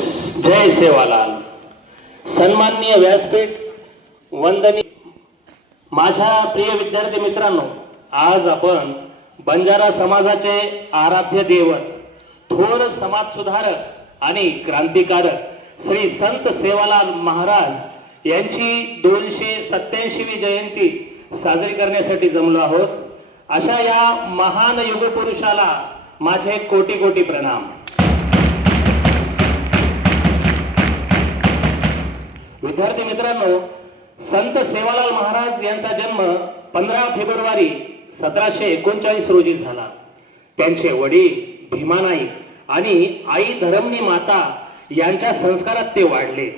जय सेवालाल. सन्माननीय व्यासपीठ वंदनी माझ्या प्रिय विद्यार्थी मित्रांनो आज आपण बंजारा समाजाचे आराध्य देवत थोर समाज सुधारक आणि क्रांतिकारक श्री संत सेवालाल महाराज यांची दोनशे सत्याऐंशीवी जयंती साजरी करण्यासाठी जमलो आहोत. अशा या महान युगपुरुषाला माझे कोटी कोटी प्रणाम. विद्यार्थी मित्रांनो संत सेवालाल महाराज यांचा जन्म पंधरा फेब्रुवारी सतराशे एकोणचाळीस रोजी झाला. त्यांचे वडील भीमानाई आणि आई धरमनी माता यांच्या संस्कारात ते वाढले.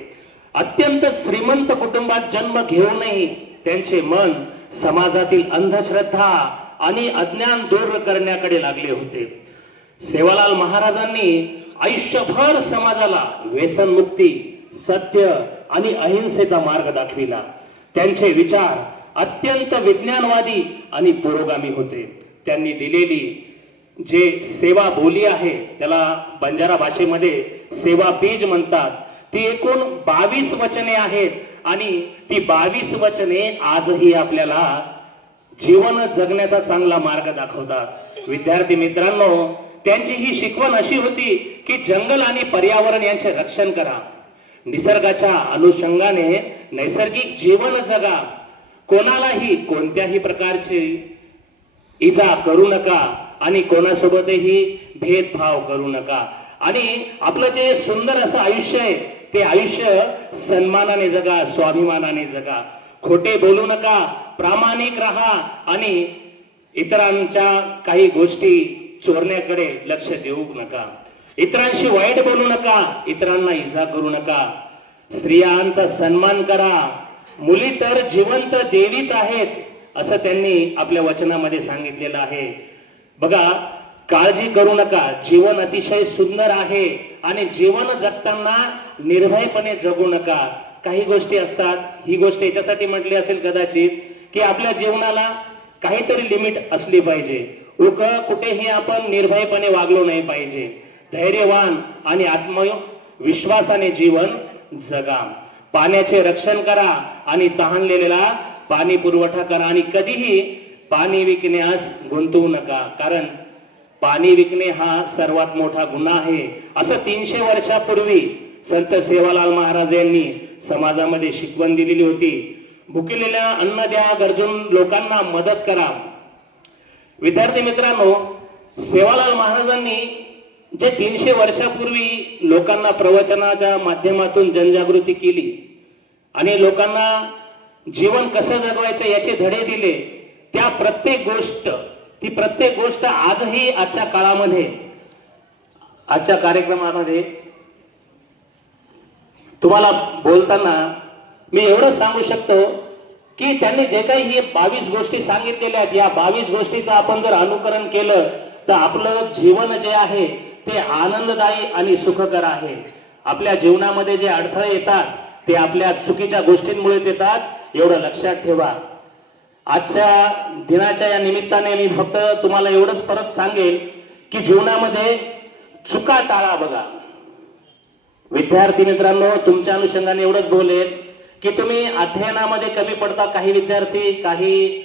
अत्यंत श्रीमंत कुटुंबात जन्म घेऊनही त्यांचे मन समाजातील अंधश्रद्धा आणि अज्ञान दूर करण्याकडे लागले होते. सेवालाल महाराजांनी आयुष्यभर समाजाला व्यसनमुक्ती सत्य आणि अहिंसेचा मार्ग दाखविला. त्यांचे विचार अत्यंत विज्ञानवादी आणि पुरोगामी होते. त्यांनी दिलेली जे सेवा बोली आहे त्याला बंजारा भाषेमध्ये सेवा बीज म्हणतात. ती एकूण बावीस वचने आहेत आणि ती बावीस वचने आजही आपल्याला जीवन जगण्याचा चांगला मार्ग दाखवतात. विद्यार्थी मित्रांनो त्यांची ही शिकवण अशी होती की जंगल आणि पर्यावरण यांचे रक्षण करा. निसर्गाच्या अनुषंगाने नैसर्गिक जीवन जगा. कोणालाही कोणत्याही प्रकारची इजा करू नका आणि कोणासोबतही भेदभाव करू नका. आणि आपलं जे सुंदर असं आयुष्य आहे ते आयुष्य सन्मानाने जगा स्वाभिमानाने जगा. खोटे बोलू नका प्रामाणिक राहा आणि इतरांच्या काही गोष्टी चोरण्याकडे लक्ष देऊ नका. इतरांशी वाईट बोलू नका इतरांना इजा करू नका. स्त्रियांचा सन्मान करा. मुली तर जिवंत देवीच आहेत असं त्यांनी आपल्या वचनामध्ये सांगितलेलं आहे. बघा काळजी करू नका. जीवन अतिशय सुंदर आहे आणि जीवन जगताना निर्भयपणे जगू नका. काही गोष्टी असतात ही गोष्ट याच्यासाठी म्हटली असेल कदाचित की आपल्या जीवनाला काहीतरी लिमिट असली पाहिजे. उक कुठेही आपण निर्भयपणे वागलो नाही पाहिजे. धैर्यवान आणि आत्मविश्वासाने जीवन जगा पाण्याचे रक्षण करा आणि तहानलेला पाणी पुरवठा करा आणि कधीही पाणी विकण्यास गुंतवू नका. कारण पाणी विकणे हा सर्वात मोठा गुन्हा आहे. असं तीनशे वर्षापूर्वी संत सेवालाल महाराज यांनी समाजामध्ये शिकवण दिलेली होती. भुकेलेल्या अन्न द्या गरजून लोकांना मदत करा. विद्यार्थी मित्रांनो सेवालाल महाराजांनी जे तीनशे वर्षापूर्वी लोकांना प्रवचनाच्या माध्यमातून जनजागृती केली आणि लोकांना जीवन कसं जगवायचं याचे धडे दिले त्या प्रत्येक गोष्ट ती प्रत्येक गोष्ट आजही आजच्या काळामध्ये आजच्या कार्यक्रमामध्ये तुम्हाला बोलताना मी एवढंच सांगू शकतो की त्यांनी जे काही हे बावीस गोष्टी सांगितलेल्या आहेत या बावीस गोष्टीचं आपण जर अनुकरण केलं तर आपलं जीवन जे आहे ते आनंददायी आणि सुखकर आहे. आपल्या जीवनामध्ये जे अडथळे येतात ते आपल्या चुकीच्या गोष्टींमुळेच येतात एवढं लक्षात ठेवा. आजच्या दिनाच्या या निमित्ताने मी फक्त तुम्हाला एवढंच परत सांगेन की जीवनामध्ये चुका टाळा बघा. विद्यार्थी मित्रांनो तुमच्या अनुषंगाने एवढंच बोलेल की तुम्ही अध्ययनामध्ये कमी पडता काही विद्यार्थी काही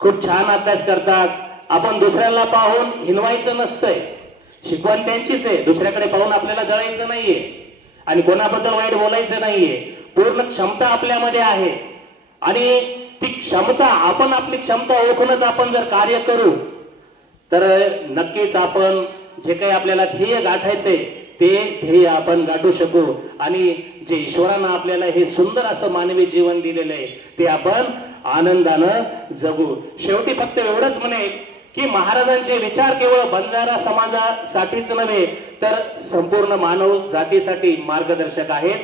खूप छान अभ्यास करतात. आपण दुसऱ्याला पाहून हिनवायचं नसतंय. शिकवण त्यांचीच आहे. दुसऱ्याकडे पाहून आपल्याला जळायचं नाहीये. आणि कोणाबद्दल वाईट बोलायचं नाहीये. पूर्ण क्षमता आपल्यामध्ये आहे. आणि ती क्षमता आपण आपली क्षमता ओळखूनच आपण जर कार्य करू तर नक्कीच आपण जे काही आपल्याला ध्येय गाठायचंय ते ध्येय आपण गाठू शकू. आणि जे ईश्वरानं आपल्याला हे सुंदर असं मानवी जीवन दिलेलं आहे ते आपण आनंदानं जगू. शेवटी फक्त एवढंच म्हणेल की महाराजांचे विचार केवळ बंधारा समाजासाठीच नव्हे तर संपूर्ण मानव जातीसाठी मार्गदर्शक आहेत.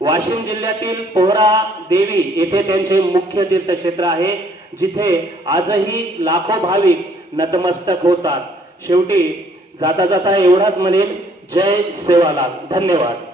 वाशिम जिल्ह्यातील पोहरा देवी येथे त्यांचे मुख्य तीर्थक्षेत्र आहे जिथे आजही लाखो भाविक नतमस्तक होतात. शेवटी जाता जाता एवढाच म्हणेल जय सेवालाल. धन्यवाद.